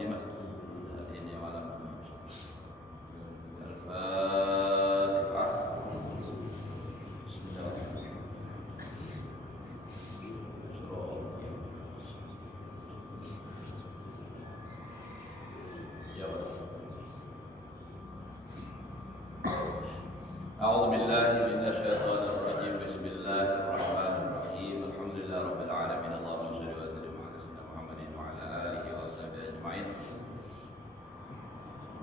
muqaddimah hadini wa alam al-Fatihah. A'udzu billahi minasyaitonir rajim. Bismillahirrahmanirrahim. Alhamdulillahirabbil alamin. Allahumma shalli wa sallim ala sayyidina Muhammadin wa ala alihi wa sahbihi ajma'in.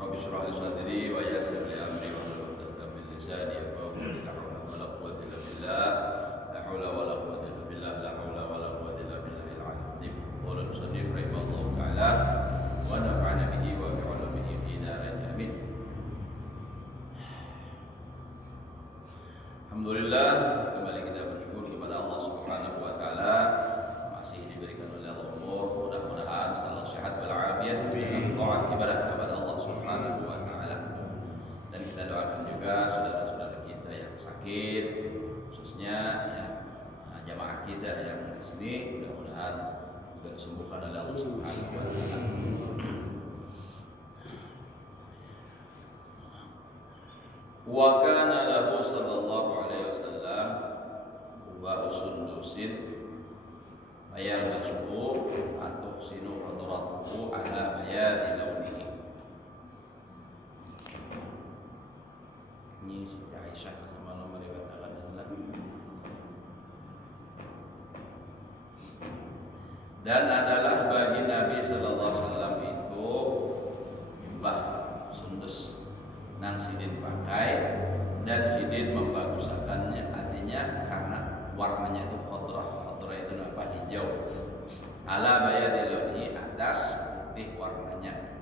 Rabbi shrah li sadri wa yassir li amri wa hlul 'uqdatam min lisani yafqahu qawli. La haula wa la quwwata illa billah. La haula wa la quwwata illa billah. La haula wa la quwwata illa billahil 'azim. Qala al-musannif rahimahullahu ta'ala wa nafa'ana bihi wa bi 'ulumihi fi darin amin. Alhamdulillah, kembali kita bersyukur kepada Allah Subhanahu wa taala, masih diberikan oleh Allah umur, mudah-mudahan selalu sehat walafiat dalam taat ibadah kepada Allah Subhanahu wa taala. Dan kita doakan juga saudara-saudara kita yang sakit, khususnya ya jamaah kita yang di sini, mudah-mudahan juga disembuhkan oleh Allah Subhanahu wa taala. Wa kana lahu sallallahu alaihi wasallam wa usundusin ayal masuhu atuh sinu hadratuhu ala bayadi launihi. Ini Siti Aisyah sama nomor dikatakan adalah. Dan adalah bagi Nabi sallallahu alaihi wasallam itu mbah sundus nang sidin pakai dan sidin membagusakannya, artinya karena warnanya itu khodrah itu apa, hijau. Ala bayadil launi, atas putih warnanya,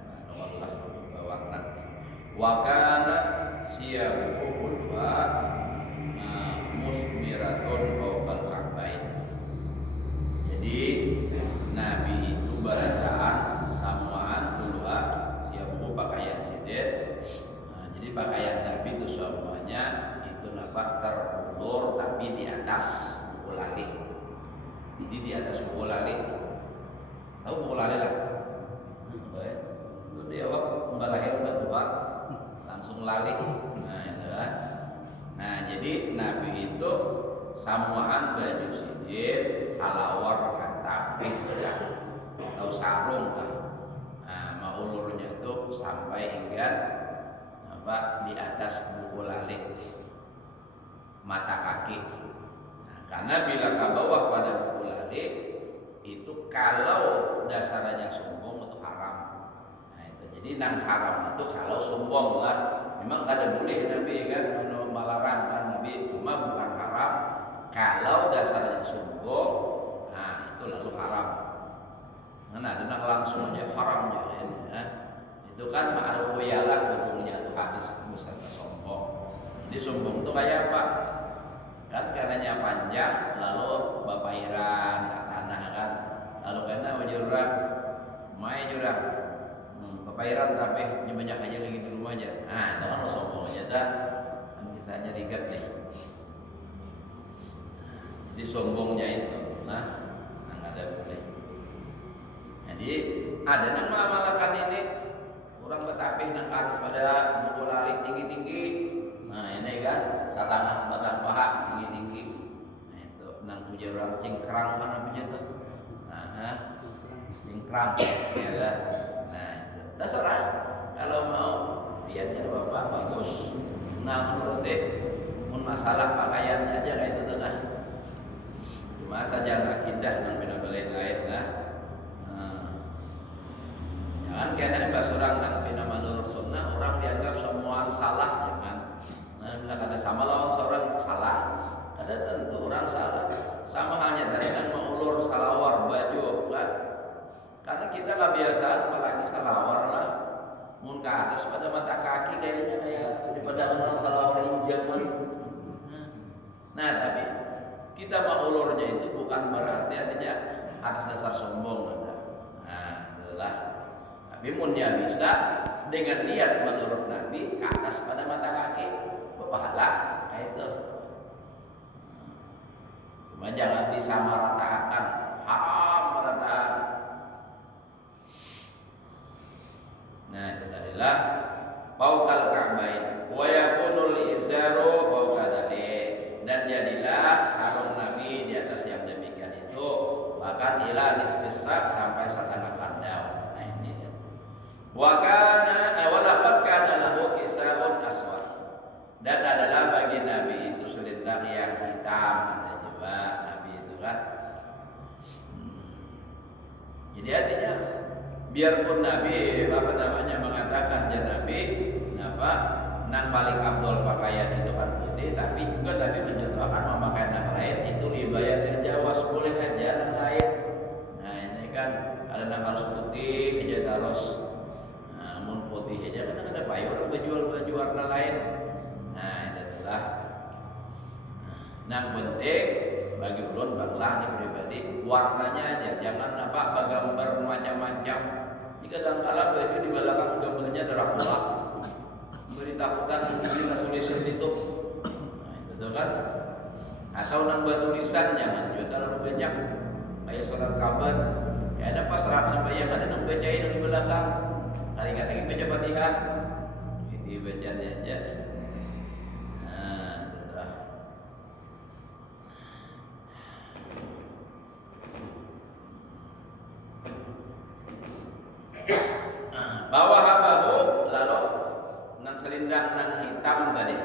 warna. Wa kana siyabuhu kulluha musmiratun fawqal ka'bain. Jadi Nabi itu baradaan samaan kulluha siyabuhu, pakaian sidin. Jadi pakaian Nabi itu semuanya itu nampak terulur tapi di atas buku lali. Jadi di atas buku lali. Tahu buku lali lah? Itu dia waktu lahir udah tua langsung lali. Nah itu lah. Nah jadi Nabi itu samuan baju sidin, salawar tapi atau sarung kan. Nah maulurnya itu sampai hingga di atas buku lali mata kaki. Nah, karena bila ke bawah pada buku lali itu kalau dasarnya sombong itu haram. Nah, itu jadi nang haram itu kalau sombong lah. Memang kada boleh Nabi kan melarang kan Nabi, cuma bukan haram kalau dasarnya sombong. Nah itu lalu haram. Nah ada nang langsung aja haramnya ya. Itu kan ma'al khuyalah ujungnya tuh hadis besar sombong. Jadi sombong itu kayak apa? Kan karenanya panjang lalu bapairan tanah kan. Lalu karena jurang, mai jurang. Bapairan tapi banyak aja lagi di rumah aja. Nah, itu kan sombong aja dah. Kan kisahnya ringan nih. Jadi sombongnya itu nah ada boleh. Jadi ada yang mengamalkan ini. Orang betapih nang atas pada buku lari tinggi-tinggi. Nah ini kan satangah batang paha tinggi-tinggi. Nah itu nang tujuh orang cingkrang kan namanya tuh. Nah cingkrang ya kan. Nah itu terserah kalau mau lihatnya bapak bagus. Nah menurut mun masalah pakaiannya aja kayak itu tengah. Cuma saja akidah nang bina lain lah. Jangan kena mbak seorang nang pina menurut sunnah orang dianggap semua salah, jangan. Nah bila kada sama lawan seorang salah, kada tentu orang salah. Sama halnya tadi kan mengulur salawar baju kan, karena kita kebiasaan apalagi salawar lah, mun ke atas pada mata kaki kayaknya kayak daripada orang salawar injaman. Nah tapi kita mengulurnya itu bukan berarti artinya atas dasar sombong. Nah itulah. Bimunnya bisa dengan niat menurut Nabi ke atas pada mata kaki berpahala kayak itu. Cuma jangan disamaratakan, haram merataan. Nah, itu adalah fauqal ka'bain wa yakunul izaru fauqa dzalik, dan jadilah sarung Nabi di atas yang demikian itu bahkan ila nisfis sak, sampai setengah landau. Nah ini ya. Wa kana walaqad kana lahu kisahun aswad, dan adalah bagi Nabi itu selendang yang hitam. Ada juga Nabi itu kan. Jadi artinya biarpun Nabi mengatakan ya Nabi nang paling abdul pakaian itu kan putih, tapi juga Nabi mencontohkan memakai yang lain itu libayatil jawas, boleh aja yang lain. Nah ini kan ada yang harus putih aja terus, namun putih aja kan ada payung baju warna lain. Nah itu adalah nang penting bagi ulun banglah ini pribadi warnanya aja, jangan gambar macam-macam. Jika kadang-kala baju di belakang gambarnya Dracula, beritahukan kita tulisan itu, nah itu kan. Atau nang buat tulisan jangan juga terlalu banyak, kayak surat kabar. Ya ada pas serat sembahyang ada nang bacain di belakang, kali-kali lagi baca Fatihah, itu bacanya aja. Bawahabahu, lalu nang selendang nang hitam tadi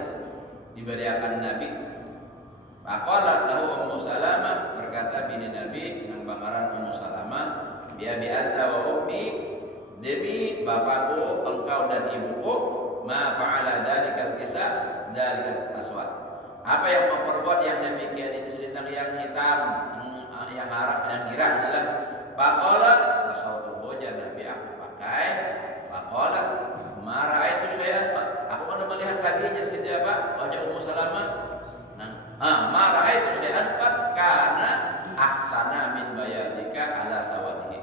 diberiakan Nabi. Faqalat lahu Ummu Salamah, berkata bini Nabi nang bamaran Ummu Salamah, bi abi anta wa ummi, demi bapakku, engkau dan ibuku, ma fa'ala dzalikal kisah dzalikal aswad. Apa yang memperbuat yang demikian itu selendang yang hitam, yang harap yang hirang adalah faqalat tasawtuhu, Nabi aku pakai. Faqalat marah itu saya, aku ada melihat lagi jadi situ wajah Ummu Salamah. Marah itu saya karena ahsana min bayadika ala sawadihi.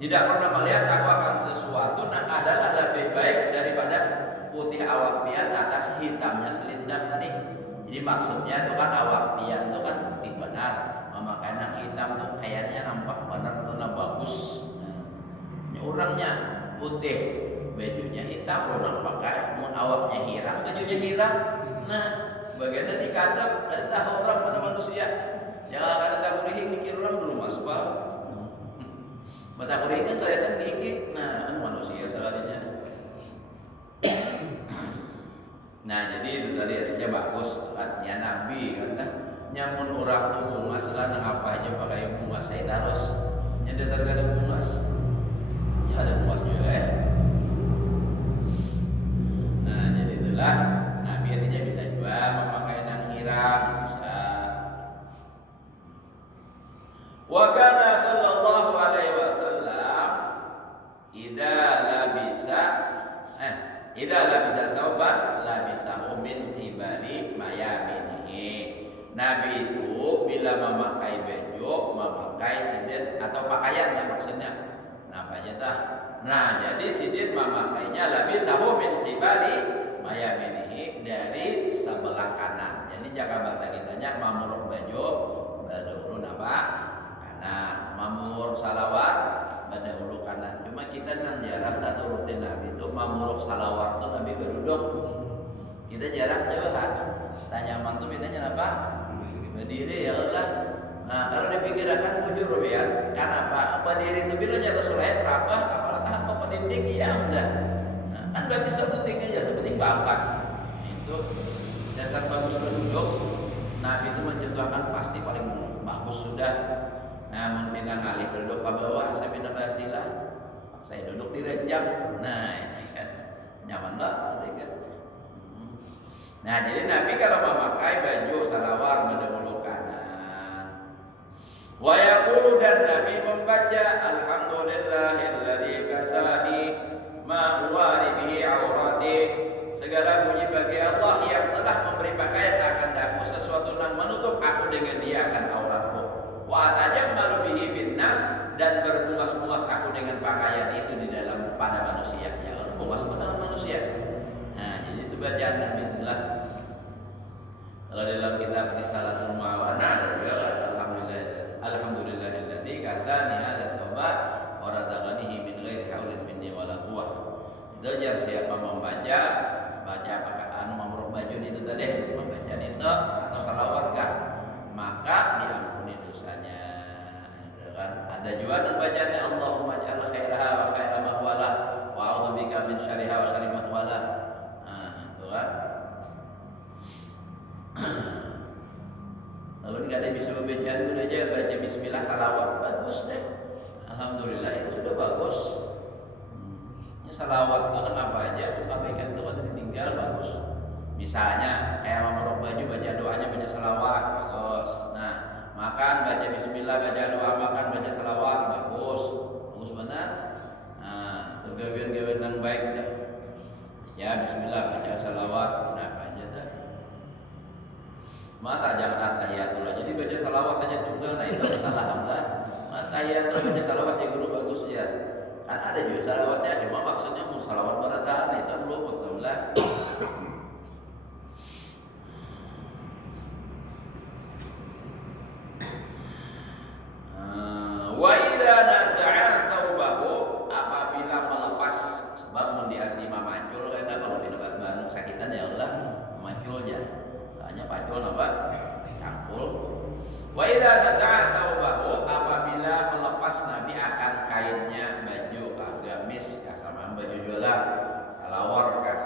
Tidak pernah melihat aku akan sesuatu yang adalah lebih baik daripada putih awak pian atas hitamnya selendang tadi. Jadi maksudnya itu kan awak pian itu kan putih benar, memakai yang hitam tuh kayaknya nampak benar tuh bagus. Orangnya putih, bajunya hitam, orang pakai, mun awaknya hirang, bajunya hirang. Nah, bagiannya dikadap, ada tahu orang pada manusia. Jangan ada tahu rihing mikir orang dulu mas bal. Mata rihing kan kelihatan gigi. Nah, manusia sekalinya. Nah, jadi itu tadi artinya bagus kan, ya Nabi kan. Nyamun orang tuh bungas lah, nang apa aja pakai bungas saya terus. Yang dasar gak ada bungas. Ada puas juga ya. Nah jadi itulah Nabi artinya bisa juga memakai yang hirang, bisa. Wa kana sallallahu alaihi wasallam idza labisa sauban labisahu min qibali mayaminihi. Nabi itu bila memakai baju, memakai sidin atau pakaiannya maksudnya. Apa aja tah? Nah, jadi sidin memakainya lebih sahu min qibali mayaminihi, dari sebelah kanan. Jadi jaga bahasa kitanya mamuruk baju dahulu apa? Kanan. Mamuruk salawar dahulu kanan. Cuma kita nang jarang atau rutin Nabi itu mamuruk salawar tuh Nabi berduduk. Kita jarang juga. Tanya mantu bintanya apa? Berdiri ya Allah. Nah, kalau dipikirkan bujur ya, kenapa? Berdiri itu bilangnya Rasulullah berapa? Kepala tahan apa dinding ya udah. Nah, kan berarti sebuting aja, sebuting bangkat. Itu dasar bagus berduduk. Nabi itu mencontohkan pasti paling bagus sudah. Nah, meminta ngalih berduduk ke bawah, saya pindah pastilah. Saya duduk di ranjang. Nah, ini kan nyaman banget kan. Nah, jadi Nabi kalau memakai baju salawar berdahulu kanan. Wa yaqulu, dan Nabi membaca alhamdulillahilladzi kasani ma huwari bihi aurati. Segala puji bagi Allah yang telah memberi pakaian akan aku sesuatu yang menutup aku dengan dia akan auratku. Wa atajammalu bihi binnas, dan berbungas-bungas aku dengan pakaian itu di dalam pada manusia. Ya Allah, bungas dengan manusia. Nah, jadi itu bacaan Nabi adalah kalau dalam kitab Risalatul Mawana alhamdulillahilladzi kasani hadza sawba wa razaqanihi min ghairi haulin minni wala quwwah. Belajar siapa membaca, baca pakai mamruk baju itu tadi, membaca itu atau salah warga, maka diampuni dosanya. Gitu kan? Ada juga dan bacaannya Allahumma ja'al khairaha wa khaira mahwalah wa a'udzubika min syarriha wa syarri mahwalah. Nah, itu kan. Lalu nggak ada bisa bacaan udah aja baca bismillah salawat bagus deh. Alhamdulillah itu sudah bagus. Salawat itu apa aja mengabaikan itu ada ditinggal bagus. Misalnya kayak mamruk baju baca doanya baca salawat bagus. Nah makan baca bismillah baca doa makan baca salawat bagus benar. Nah gawean-gawean yang baik dah. Ya bismillah baca salawat nah apa aja dah. Masa jangan tahiyatul jadi baca salawat aja tunggal nah itu salah lah. Tahiyatul baca salawat ya guru bagus ya. Kan ada juga salawatnya cuma maksudnya mau salawat barataan itu belum betul lah. Wa idza nasa'a thawbahu apabila melepas sebab mun diarti mamacul karena kalau binabat banu sakitan ya Allah mamacul aja. Soalnya pacul apa? Cangkul. Wa idza nasa'a thawbahu apabila melepas Nabi akan kainnya baju kah gamis kah sama baju jola salawar kah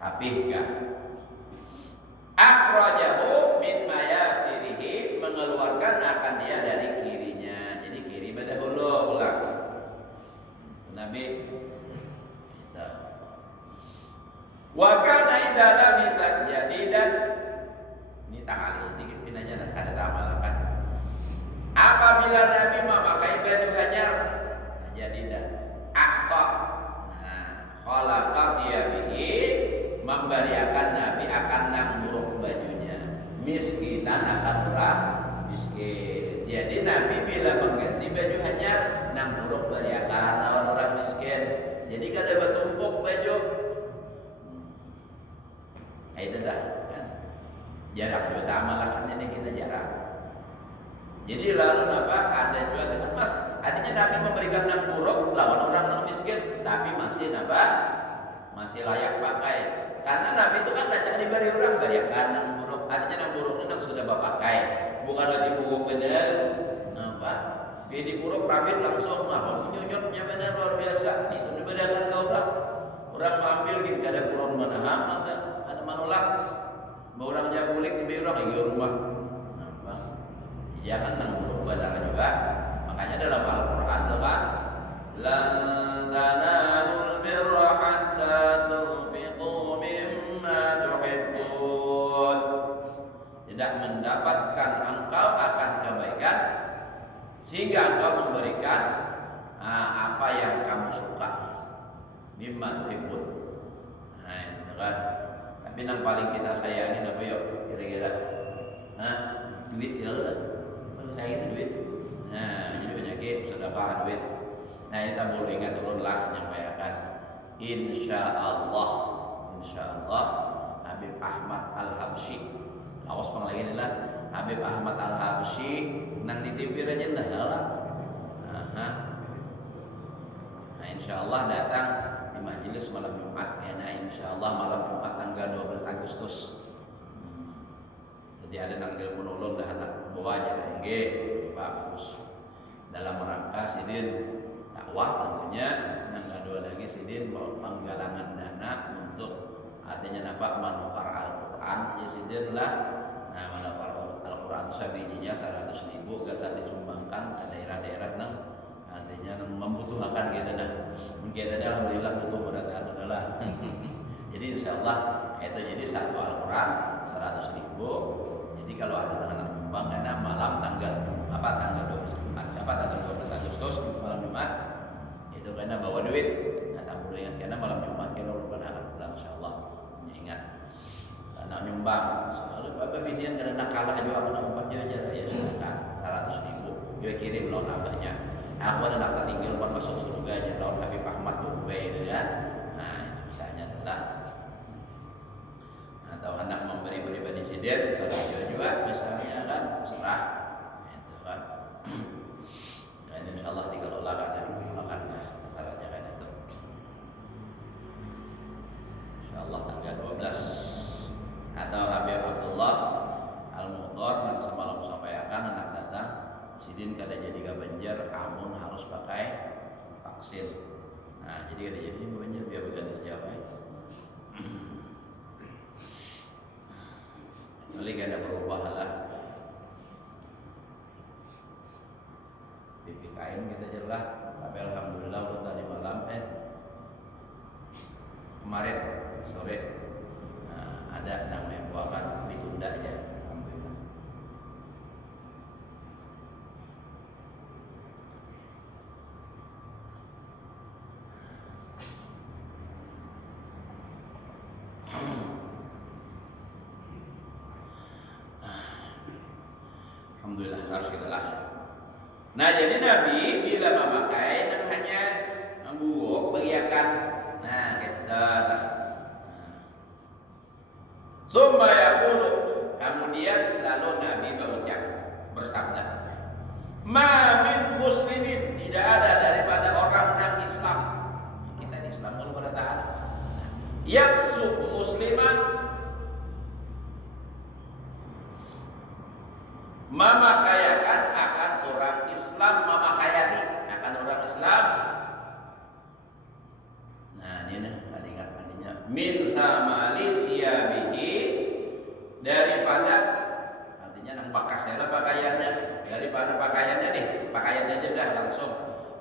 rapih kah akhrajahu min mayasirihi mengeluarkan akan dia dari kirinya jadi kiri pada hulu ulang Nabi gitu. Wa kana idza labisa jadidan ini tangali sedikit pinanya dah ada tamalakan apabila Nabi memakai baju hanyar jadi dan akta khalaqa siyabihi memberiakan Nabi akan nang buruk bajunya miskinan akan orang miskin jadi Nabi bila mengganti baju hanyar nang buruk beriakan lawan orang miskin jadi kada bertumpuk baju itu dah kan jarak juga malah kan ini kita jarang. Jadi lalu apa ada juga dengan mas artinya Nabi memberikan nang buruk lawan orang nang miskin tapi masih apa masih layak pakai karena Nabi itu kan tidak diberi orang beriakan nang buruk artinya nang buruk itu nang sudah pakai bukan lagi buruk benar apa di buruk rapid langsung apa menyunyutnya benar luar biasa itu diberiakan ke orang mengambil gitu ada buron manaham ada manulak orangnya bulik di orang di rumah jangan nang buruk bandara juga makanya dalam Al-Quran itu kan lan tanalul birra hatta tunfiqu mimma tuhibbun tidak mendapatkan engkau akan kebaikan sehingga engkau memberikan apa yang kamu suka mimma tuhibbun nah itu kan tapi yang paling kita sayangin apa yuk kira-kira duit ya lah saya itu duit nah jadi penyakit sedekah duit nah ini kita perlu ingat ulunlah menyampaikan insya Allah Habib Ahmad Al-Habsyi lawas penglagi ini lah Habib Ahmad Al-Habsyi nang ditipir aja dah lah nah insya Allah datang di majelis malam Jumat ya nah insya Allah malam Jumat tanggal 12 Agustus jadi ada nang ilmu ulun dah anak bawa aja bagus dalam rangka sidin dakwah tentunya yang kedua lagi sidin penggalangan dana untuk adanya nampak manukar Al-Quran ya sidin lah nah manukar Al-Quran sebijinya 100.000 gasan disumbangkan ke daerah-daerah nang artinya membutuhkan gitu dah mungkin ada alhamdulillah butuh berarti adalah jadi insyaallah itu jadi satu Al-Quran 100.000 jadi kalau ada anak nyumbang karena malam tanggal 12 Agustus malam Jumat itu karena bawa duit nah tak perlu ingat karena malam Jumat kita berdoa insyaallah ingat karena nyumbang selalu bapak bidian karena kalah juga kena umpat dia aja ya silakan 100.000 dia kirim lawan abahnya aku ada nak tinggal buat masuk surga aja lawan Habib Ahmad tuh itu kan nah itu misalnya adalah atau anak memberi pribadi sidin misalnya juga misalnya kan serah itu kan dan insyaallah dikelola kan masalahnya kan sidin kada jadi kabanjar amun harus pakai vaksin. Nah, jadi kada jadi kabanjar biar bukan terjawab. Kali kada berubah lah. PPKM kita jelas, tapi alhamdulillah udah tadi malam kemarin sore ada namanya buakan ditunda aja, alhamdulillah. Alhamdulillah harus kita lah. Nah, jadi Nabi bila memakai nang hanya membuok bagiakan. Nah, kita tah. Summa yaqulu, kemudian lalu Nabi berucap bersabda, "Ma min muslimin, tidak ada daripada orang non Islam." Kita di Islam dulu bertahan. Yaksu musliman, memakayakan akan orang Islam, memakayani akan orang Islam. Nah, ini nih ingat artinya min samali siyabihi, daripada artinya nang bakasnya lah pakaiannya, daripada pakaiannya nih, pakaiannya aja dah langsung.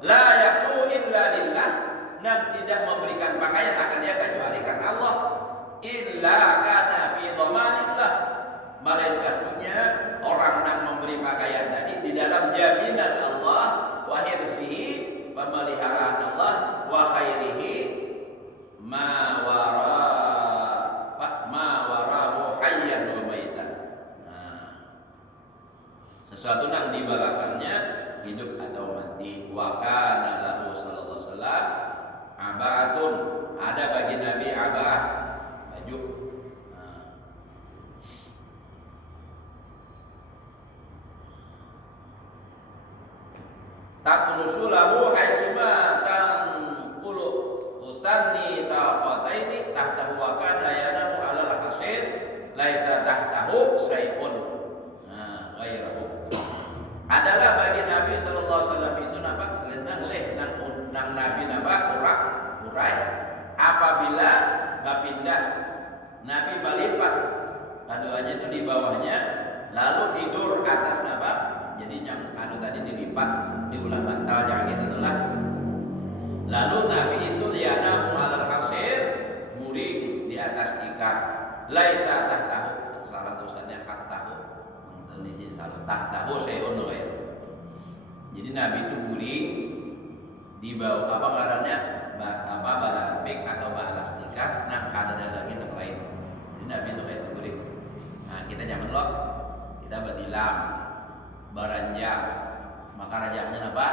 La yaksu illa lillah, nang tidak memberikan pakaian akan dia kecuali karena Allah. Illa kana fi dhamanillah, melainkan orang yang memberi pakaian tadi di dalam jaminan Allah, wa hirsihi, pemeliharaan Allah, wa khairihi, ma warahu hayyan wa maitan. Nah, sesuatu yang di belakangnya hidup atau mati. Wa kana lahu sallallahu alaihi wasallam abaatun, ada bagi Nabi abaah, baju. Taqrusulahu haitsuma tanqulu usanni taqataini tahtahu wa kana yanamu 'alal hasir laisa tahtahu syai'un ghairahu. Adalah bagi Nabi sallallahu alaihi wasallam itu napa selendang leh nang Nabi napa urai apabila bapindah Nabi melipat keduanya itu di bawahnya lalu tidur atas napa, jadi yang tadi dilipat diulah bantal jangan gitu itulah. Lalu Nabi itu yanamu 'alal hasir, guring di atas tikar. Laisa tahtahu, salah tulisannya tahtahu. Di sini salah tahtahu syai'un ghair. Jadi Nabi itu guring di bawah apa ngarannya? Balapik atau balas tikar, nang kada ada lagi nang lain. Jadi Nabi itu kayak guring. Nah, kita jangan lo, kita betilam, baranjang, maka rajangnya apa?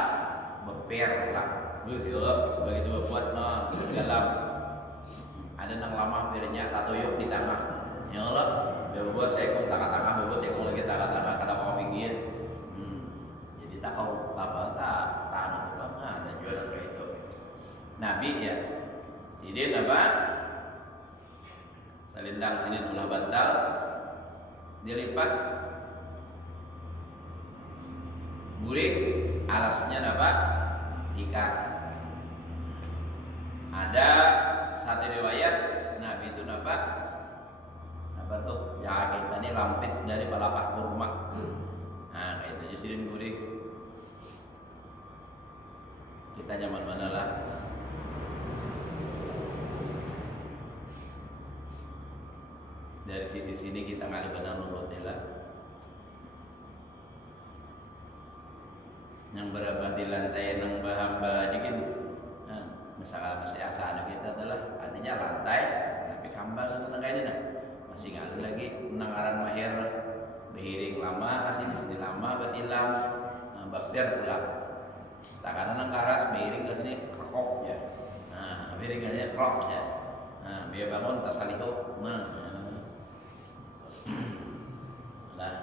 Beper lah. Begitu buat dalam. Ada nang lama pirnya tatoyuk di tengah. Ya Allah, buat sekong tengah-tengah, buat sekong lagi tengah-tengah, kada mau pinggir. Jadi tak kau apa tak tanah ulama ada jualan kayak itu. Nabi ya. Sidin apa? Selendang sidin ulah bantal dilipat guring, alasnya apa? Tikar. Ada satu riwayat Nabi itu apa tuh? Jaga kita ini lampit dari palapah kurma. Nah, kayak itu jadiin guring. Kita zaman mana lah? Dari sisi sini kita ngali benar nurutnya lah. Yang berabah di lantai yang bahamba aja gitu. Nah, misalkan masih asal kita adalah artinya lantai, tapi kambal tentang kayak ini nah. Masih ngalir lagi menangaran mahir behiring lama, kasih di sini lama betilam, bakter pulang. Tak karena nang karas behiring ke sini krok ya. Nah, behiring aja krok ya. Nah, biar bangun tas saliho. Nah. Lah.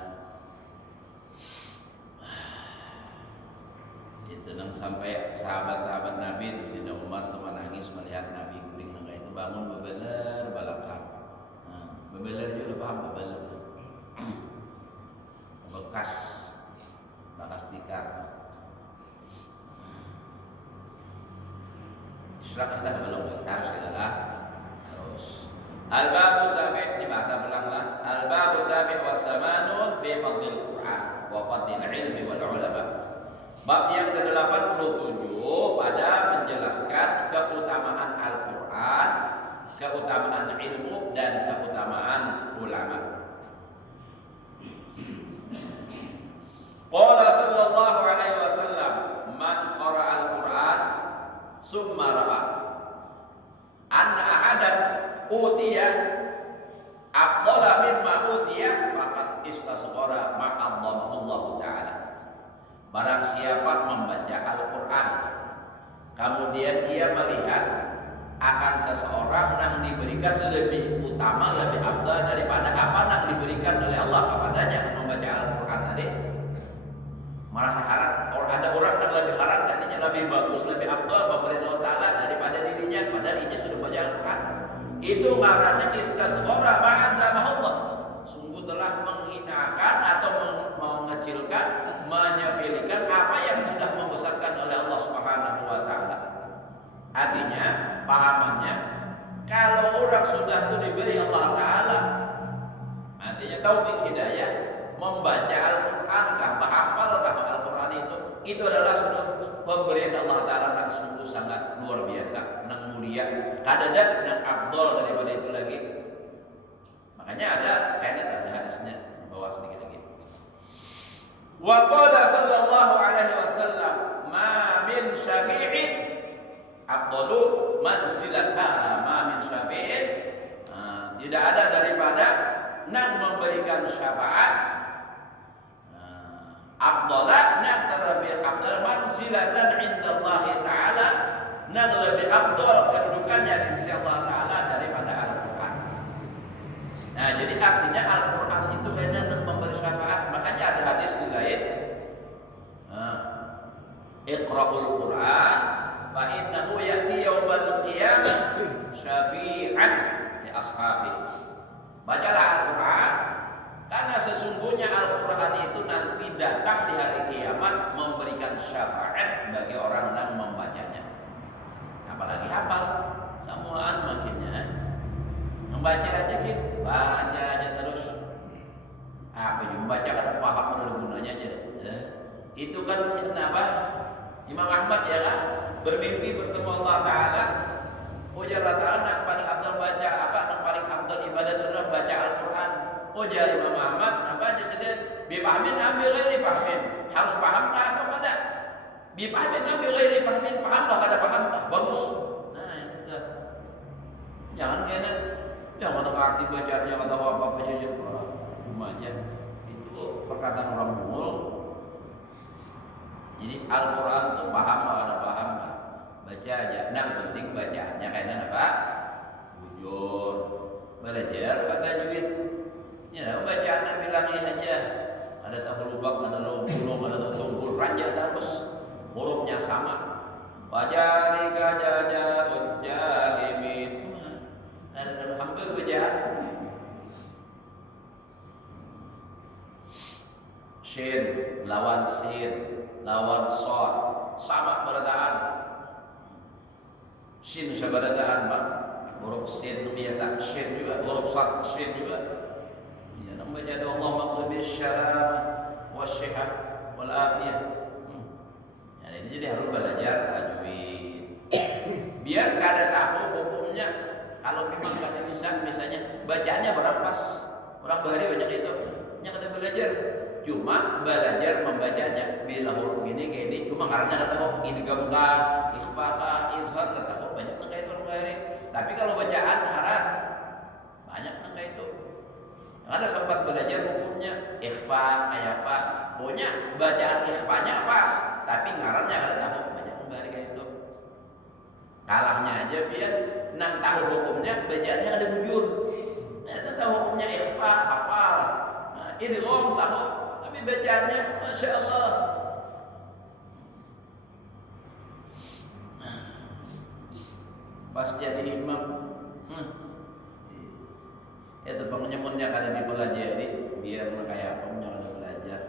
Tenang sampai sahabat-sahabat Nabi itu Sayyidina Umar tuh menangis melihat Nabi guring nangka itu bangun bebeler balakar. Bebeler juga paham bebeler. Bekas tikar. Isyraq sudah belum? Harus adalah harus. Al-babu sabi' di bahasa belanglah. Al-babu sabi' was-samanun fi fadlil Qur'an wa fadlil ilmi wal ulama. Bab yang ke-87 pada menjelaskan keutamaan Al-Qur'an, keutamaan ilmu dan keutamaan ulama. Qala sallallahu alaihi wasallam, man qara'a al-Qur'an summa ra'a anna ahadan utiya afdala mimma utiya faqad istasghara ma'adzamahu ta'ala. Barang siapa membaca Al-Qur'an kemudian ia melihat akan seseorang yang diberikan lebih utama, lebih afdal daripada apa yang diberikan oleh Allah kepadanya membaca Al-Qur'an tadi, merasa harap ada orang yang lebih harap katanya lebih bagus, lebih afdal pemberian Allah Ta'ala daripada dirinya, padahal dirinya sudah baca Al-Quran. Itu ngarannya istasghara ma'adzamahullah, sungguh telah menghinakan atau mengecilkan, menyepelekan apa yang sudah membesarkan oleh Allah Subhanahu wa Ta'ala. Artinya, pahamannya, kalau orang sudah itu diberi Allah Ta'ala, artinya taufik hidayah, membaca Al-Quran kah, menghafalkah Al-Quran itu adalah sudah pemberian Allah Ta'ala yang sungguh sangat luar biasa, yang mulia, kadang yang abdol daripada itu lagi. Makanya ada hadisnya di bawah sedikit lagi. Wa qala sallallahu alaihi wasallam, ma min syafi'in afdalu manzilatan ma min syafi'in. Tidak ada daripada yang memberikan syafaat afdalah yang terlebih afdal manzilatan indallahi ta'ala, yang lebih afdal kedudukannya di sisi Allah Ta'ala daripada Al-Quran. Nah, jadi artinya Al-Quran itu kayaknya memberi syafaat. Makanya ada hadis di lain, Iqra'ul Quran fa innahu ya'ti yaumal qiyamah syafi'an li ashabihi. Bacalah Al-Quran, karena sesungguhnya Al-Quran itu nanti datang di hari kiamat memberikan syafaat bagi orang yang membacanya. Apalagi hafal, samuan makinnya. Membaca aja gitu, baca aja terus. Apa yang membaca kada paham ada gunanya aja. Itu kan apa? Imam Ahmad ya kan bermimpi bertemu Allah Ta'ala. Ujar Allah Ta'ala yang paling abdal baca apa? Yang paling abdal ibadah itu adalah baca Al-Quran. Ujar Imam Ahmad, apa aja sedih? Bipahmin ambil ghairi pahmin. Harus paham tak atau kada? Bipahmin ambil ghairi pahmin. Paham lah kada paham lah. Bagus. Nah itu dah. Jangan kena. Jangan mengerti bacaannya atau apa-apa aja. Cuma aja. Itu perkataan orang bungul. Jadi Al-Quran itu paham lah kada paham lah. Baca aja. Yang penting bacaannya kaitan apa? Bujur. Belajar kata tajwid. Ya, bacaannya bilang aja. Ada tahulubak, ada lubulung, ada tunggul ranjah terus. Hurufnya sama. Wajarika jaja ujjalimin. Ada hampir bacaan. Shin lawan sin, lawan shad, sama berataan. Shin sabarataan bang. Huruf sin biasa shin juga, huruf shad shin juga. Membaca doa Allah maktub bisyalam wasyihah wal afiyah. Jadi harus belajar tajwid. Biar kada tahu hukumnya. Kalau memang kada bisa, misalnya bacaannya barang pas. Orang bahari banyak itu, kada belajar. Cuma belajar membacanya. Bila huruf ini kayak ini, cuma karena kada tahu idgham kah, ikhfa kah, izhar kada tahu. Banyak nang itu orang bahari. Tapi kalau bacaan harat banyak nang itu. Ada sempat belajar hukumnya ikhfa kayak apa, pokoknya bacaan ikhfanya pas, tapi ngarannya kada tahu, banyak membari kayak itu. Kalahnya aja biar nang tahu hukumnya bacaannya kada bujur. Nah, tahu hukumnya ikhfa hafal, idgham tahu, tapi bacaannya masya Allah. Pas jadi imam, itu penyemunnya kada dipelajari biar kayak apa punya kada belajar.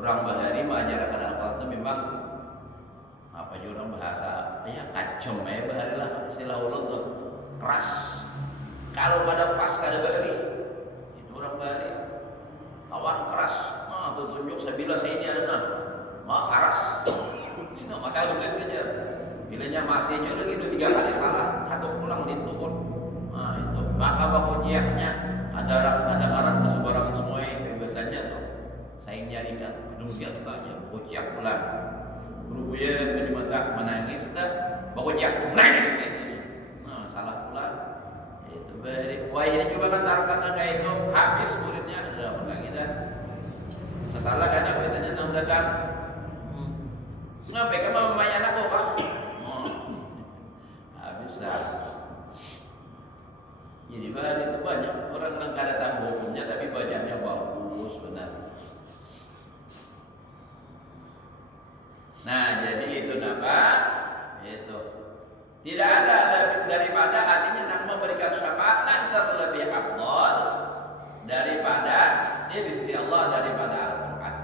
Orang bahari mengajarkan Al-Quran itu memang apa apa juga orang bahasa ya kacem ya bahari lah istilah ulun tuh keras. Kalau pada pas kada balik itu orang bahari lawan keras. Nah tuh tunjuk sabila saya ini ada nah mah keras. Ini nggak macam duit aja. Bilanya masih juga gitu 3 kali salah atau pulang dituhun. Nah itu maka bakujiaknya ada ngaran ke sembarangan semua biasanya tuh saya nyaringan aduh dia tukangnya bakujiak pulang. Berubuya menimata menangis tak bakujiak menangis gitu. Nah salah pulang. Itu beri. Wah ini juga kan tarkan kayak itu habis muridnya ada apa lagi dah. Sesalah kan apa itu nang datang. Ngapain kamu memayan anak kok? Habis dah. Jadi bahan itu banyak orang yang kada tahu hukumnya tapi bacanya bagus benar. Nah jadi itu apa? Itu tidak ada lebih daripada artinya nak memberikan syafaat yang terlebih afdal daripada di sisi Allah daripada Al-Quran.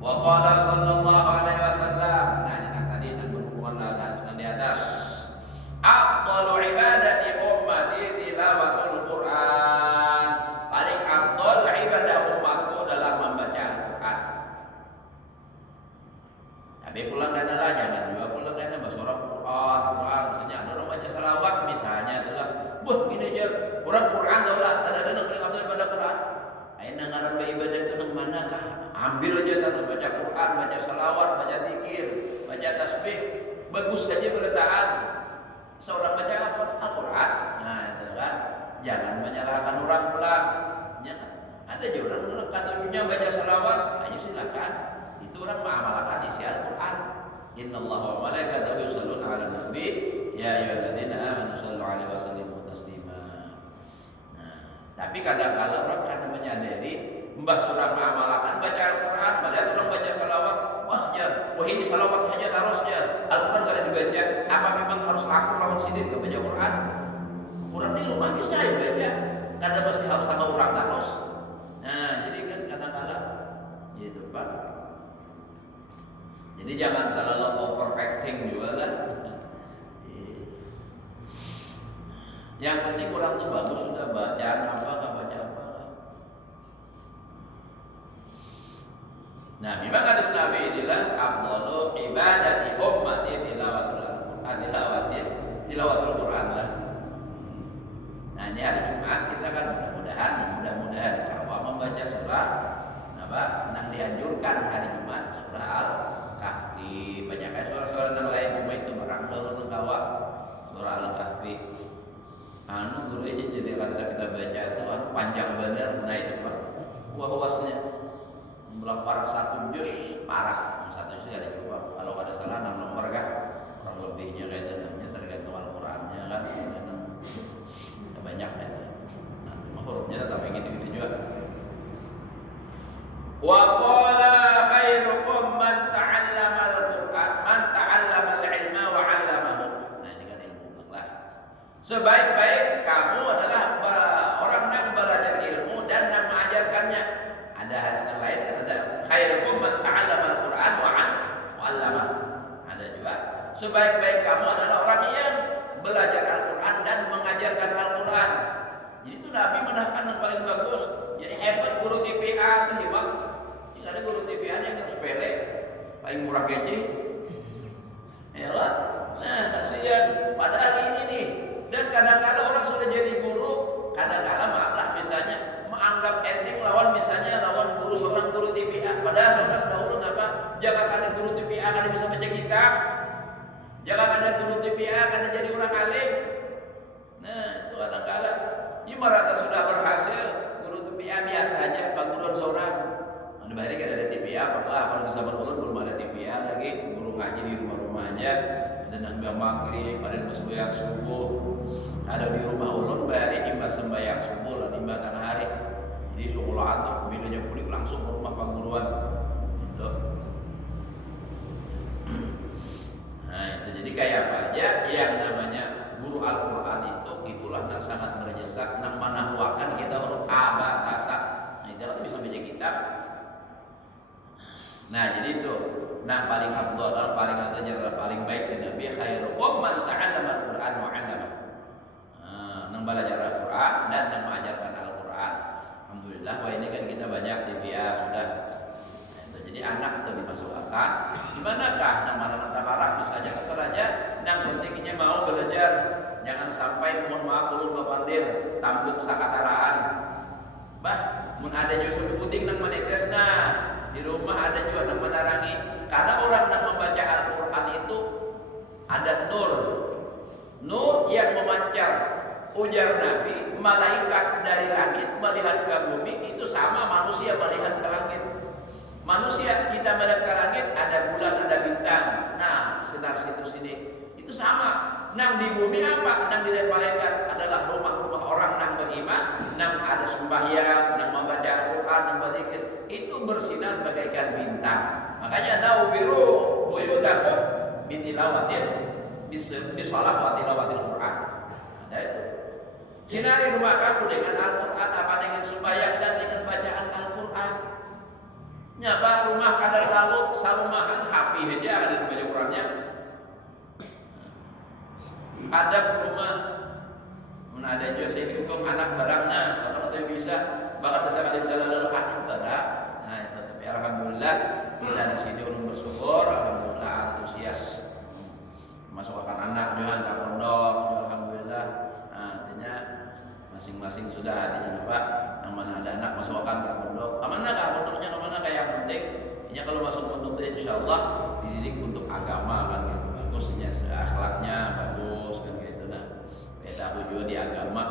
Wa qala sallallahu alaihi wasallam. Nah ini tadi yang berhubungan dengan di atas. Afdalu ibadati ummati tilawatul Quran. Paling afdal ibadah umatku dalam membaca Al-Quran. Tapi pulang dan lah jangan juga pulang dan bahasa orang Quran misalnya ada orang baca salawat misalnya adalah wah gini aja orang Quran tau lah ada yang paling afdal daripada Quran. Ayo nangaran ibadah itu nang manakah? Ambil aja terus baca Quran, baca salawat, baca zikir, baca tasbih, bagus saja beritaan. Seorang baca Al-Quran, nah itu kan, jangan menyalahkan orang pulang. Ya kan? Ada juga orang katanya baca salawat, ayo silakan. Itu orang mengamalkan isi Al-Quran. Innallaha wa malaikatahu yusholluna 'alan nabi, ya ayyuhalladzina amanu shallu 'alaihi wa sallimu taslima. Nah, tapi kadang-kadang orang karena menyadari mbah seorang mengamalkan baca Al-Quran, melihat orang baca salawat, wah ini salawat saja harusnya Al-Quran kada dibaca. Apa memang harus lapor lawan sini ke baca Quran? Quran di rumah bisa ya baca, kada mesti harus tambah orang terus. Nah jadi kan kadang-kadang gitu Pak. Jadi jangan terlalu overacting juga lah. Yang penting orang tuh bagus sudah bacaan apa nggak baca apa. Nah, memang hadis Nabi inilah afdalu ibadati ummati tilawatul Quran lah. Nah, ini hari Jumat kita kan mudah-mudahan kalau membaca surah apa nang dianjurkan hari Jumat surah Al-Kahfi. Banyak kayak surah-surah yang lain cuma itu barang dulu nang kawa surah Al-Kahfi. Guru aja jadi kata kita baca itu panjang bener. Nah itu Pak. Wah-wahnya melempar 1 juz parah, 1 juz ada juga. Kalau ada salah 6 nomor kan, kurang lebihnya kayak itu hanya tergantung Al-Qurannya kan. Banyak kan. Nah, hurufnya tetap yang gitu-gitu juga. Wa qala khairukum man ta'allama al-Qur'an, man ta'allama al-ilma wa 'allamahu. Nah, ini kan ilmu lah. Sebaik-baik kamu adalah orang yang belajar ilmu dan yang mengajarkannya. Ada hadis yang lain kan ada khairukum man ta'allama al-Qur'an wa 'allama. Ada juga sebaik-baik kamu adalah orang yang belajar Al-Qur'an dan mengajarkan Al-Qur'an. Jadi itu Nabi menahkan yang paling bagus. Jadi hebat guru TPA itu hebat. Jika ada guru TPA yang sepele, paling murah gaji. Yalah. Nah, kasihan. Padahal ini nih. Dan kadang-kadang orang sudah jadi guru, kadang-kadang maaflah misalnya menganggap enteng lawan guru seorang guru TPA. Padahal seorang dahulu apa? Jangan ada guru TPA kada bisa baca kitab. Jangan ada guru TPA kada jadi orang alim. Nah, itu kadang-kadang dia merasa sudah berhasil guru TPA biasa aja, perguruan seorang. Ada bahari kan ada TPA, lah kalau di zaman ulun belum ada TPA lagi, guru ngaji di rumah-rumah aja. Ada nang maghrib, ada yang sembahyang subuh. Ada di rumah ulun bahari imbas sembahyang subuh lah imbas tengah hari. Jadi sekolahan tuh bilanya pulik langsung ke rumah perguruan. Itu. Nah itu jadi kayak apa aja yang namanya guru Al-Quran itu itulah yang sangat berjasa nang manahwakan kita huruf A, ba, ta, sa. Nah itu bisa baca kitab. Nah jadi itu Nah paling afdal, paling ajar, paling baik di Nabi khairukum man ta'allama al-Qur'an wa 'allama. Nang belajar Al-Qur'an dan nang mengajarkan Al-Qur'an. Alhamdulillah, wah ini kan kita banyak TV ya sudah. Jadi anak itu dimasukkan. Dimanakah nang mana nang tabarak misalnya keseraja, nang pentingnya mau belajar, jangan sampai mohon maaf ulun bapandir tambuk sakataraan. Bah, mun ada juga sampai puting nang manetesna. Di rumah ada juga nang menarangi. Karena orang yang membaca Al-Quran itu ada nur yang memancar. Ujar Nabi, malaikat dari langit melihat ke bumi itu sama manusia melihat ke langit. Manusia kita melihat ke langit ada bulan, ada bintang. Nah, sinar situ sini itu sama. Nang di bumi apa? Nang dilihat malaikat adalah rumah-rumah orang nang beriman, nang ada sembahyang, nang membaca Al-Quran, nang berzikir. Itu bersinar bagaikan bintang. Makanya nawiru buyutakum bitilawatin bisalah wa tilawatil Quran. Ada itu. Sinari rumah kamu dengan Al-Quran, apa dengan sembahyang dan dengan bacaan Al-Quran. Nyapa rumah kadang lalu sarumahan hapi aja ada di baca Qurannya. Adab rumah mana ada juga saya hukum anak barangnya sama atau bisa bahkan bersama dia bisa lalu anak barang. Nah itu tapi alhamdulillah kita di sini ulun bersyukur, alhamdulillah antusias masukkan anak juga ke pondok, alhamdulillah. Nah, artinya masing-masing sudah hatinya Pak, yang mana ada anak masukkan ke pondok. Kemana kah pondoknya, kemana kah yang penting? Ini kalau masuk pondok insya Allah dididik untuk agama kan gitu. Bagusnya akhlaknya bagus kan gitu nah. Beda juga di agama.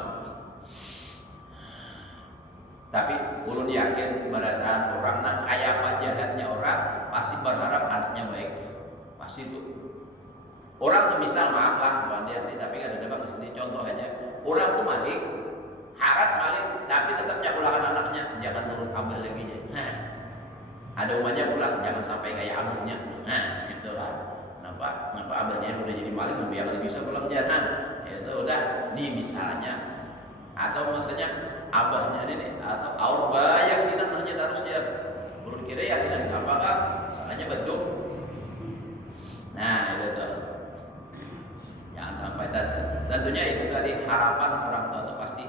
Tapi ulun yakin beradaan orang nah kayak apa jahatnya orang pasti berharap anaknya baik. Pasti itu. Orang tuh misal maaf lah bandir nih tapi ada bang di sini contoh aja. Orang tuh maling, harap maling tapi tetap nyakulahkan anaknya jangan turun ambil lagi aja. Nah, ada umatnya pulang jangan sampai kayak abunya. Nah, gitu kan. Kenapa abahnya udah jadi maling lebih yang lebih bisa pulang jangan. Itu udah nih misalnya atau misalnya abahnya ini atau aurba yasinan hanya terusnya belum kira yasinan apakah sangatnya bentuk. Nah itu tuh jangan sampai tentunya itu tadi harapan orang tua itu pasti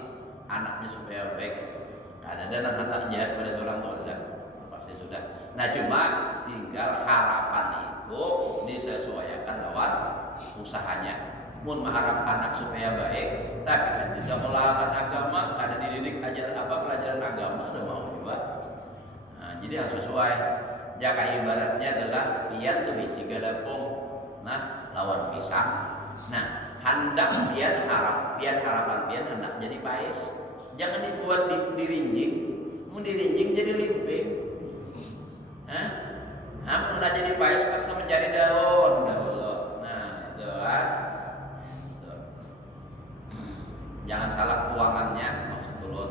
anaknya supaya baik. Karena ada anak jahat pada seorang tua sudah pasti sudah. Nah cuma tinggal harapan itu disesuaikan lawan usahanya. Mun mengharap anak supaya baik, tapi kan bisa melakukan agama, kada dididik ajar apa pelajaran agama udah mau juga. Nah, jadi harus sesuai. Jaka ibaratnya adalah pian tuh bisi galapung, nah lawan pisang. Nah hendak pian harapan pian hendak jadi pais. Jangan dibuat dirinjing, mau dirinjing jadi limping. Nah, jadi pais paksa mencari daun dahulu. Nah itu kan. Jangan salah tuangannya maksud ulun.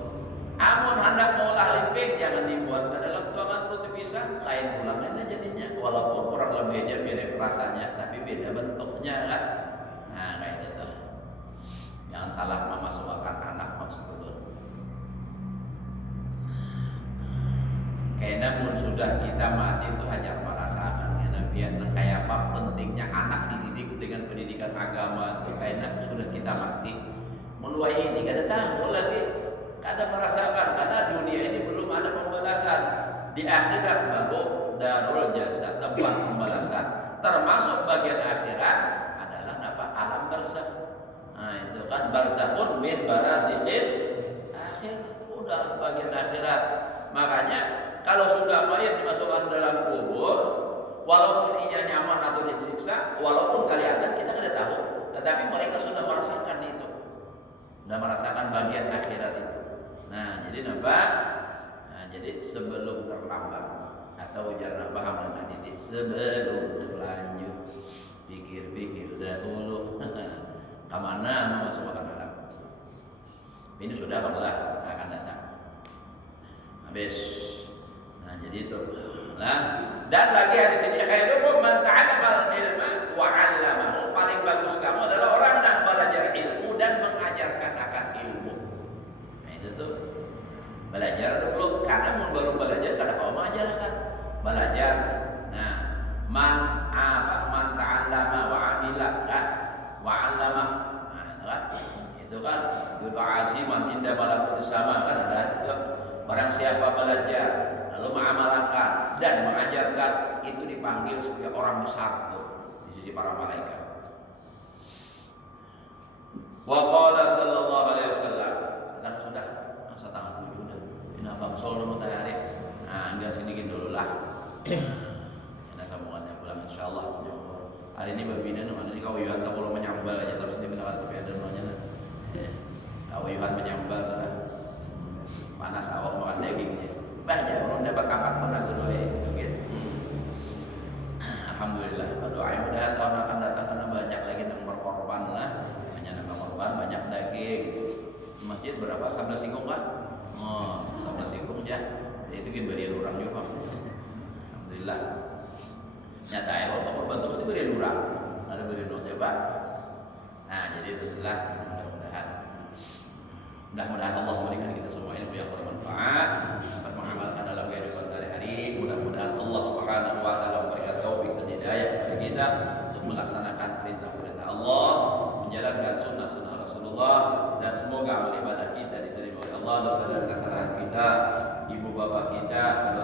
Amun hendak mengolah limping jangan dibuat ke dalam tuangan roti pisang, lain ulangnya jadinya. Walaupun kurang lebih aja mirip rasanya, tapi beda bentuknya kan. Nah kayak gitu. Jangan salah memasukkan anak maksud ulun. Karena namun sudah kita mati itu hanya merasakan biar kayak apa pentingnya anak dididik dengan pendidikan agama itu karena sudah kita mati. Menuai ini kada tahu lagi, kada merasakan karena dunia ini belum ada pembalasan. Di akhirat baru darul jasa tempat pembalasan. Termasuk bagian akhirat adalah apa? Alam barzakh. Nah itu kan barzakhun min barazikhin akhirat sudah bagian akhirat. Makanya kalau sudah mayat dimasukkan dalam kubur, walaupun ia nyaman atau disiksa, walaupun kelihatan kita kada tahu, tetapi mereka sudah merasakan itu. Sudah merasakan bagian akhirat itu. Nah, jadi nampak. Nah, jadi sebelum terlambat atau ujar paham dengan titik sebelum terlanjut pikir-pikir dahulu kemana memasukkan anak. Ini sudah banglah akan datang. Habis. Nah, jadi itu. Nah, dan lagi hadis ini khairukum man ta'allama al-ilma wa 'allamahu. Paling bagus kamu adalah orang yang belajar ilmu dan mengajarkan akan ilmu. Nah, itu tuh. Belajar dulu karena belum belajar kada mau mengajarkan. Belajar. Nah, man ta'allama wa amila kan wa 'allama. Nah, itu kan yudu aziman inda malakut sama kan ada hadis itu. Barang siapa belajar lalu mengamalkan dan mengajarkan itu dipanggil sebagai orang besar tuh di sisi para malaikat. Wa qala sallallahu alaihi wasallam. Sedang sudah setengah 7 udah. Ini Abang Sol mau tanya. Nah, enggak sedikit dulu lah. Ada sambungannya pulang insyaallah. Hari ini babina mana ini kau Yuhan kalau menyambal aja terus dia benar tapi ada namanya. Kau Yuhan menyambal sudah. Panas awak makan dagingnya. Banyak orang dapat kapat pun aku doa gitu kan. Alhamdulillah berdoa mudah-mudahan tahun akan datang karena banyak lagi yang berkorban lah. Banyak yang berkorban, banyak daging. Masjid berapa? 11 singkong kah? Oh, 11 singkong ya. Itu kan berian orang juga. Alhamdulillah. Nyata ya kalau korban itu pasti berian orang. Ada berian orang siapa? Nah, jadi itulah mudah-mudahan Allah memberikan kita semua ilmu yang bermanfaat, dapat mengamalkan dalam kehidupan sehari-hari. Mudah-mudahan Allah Subhanahu wa taala memberikan taufik dan hidayah kepada kita untuk melaksanakan perintah-perintah Allah, menjalankan sunnah-sunnah Rasulullah, dan semoga amal ibadah kita diterima oleh Allah, dosa dan kesalahan kita, ibu bapak kita, kedua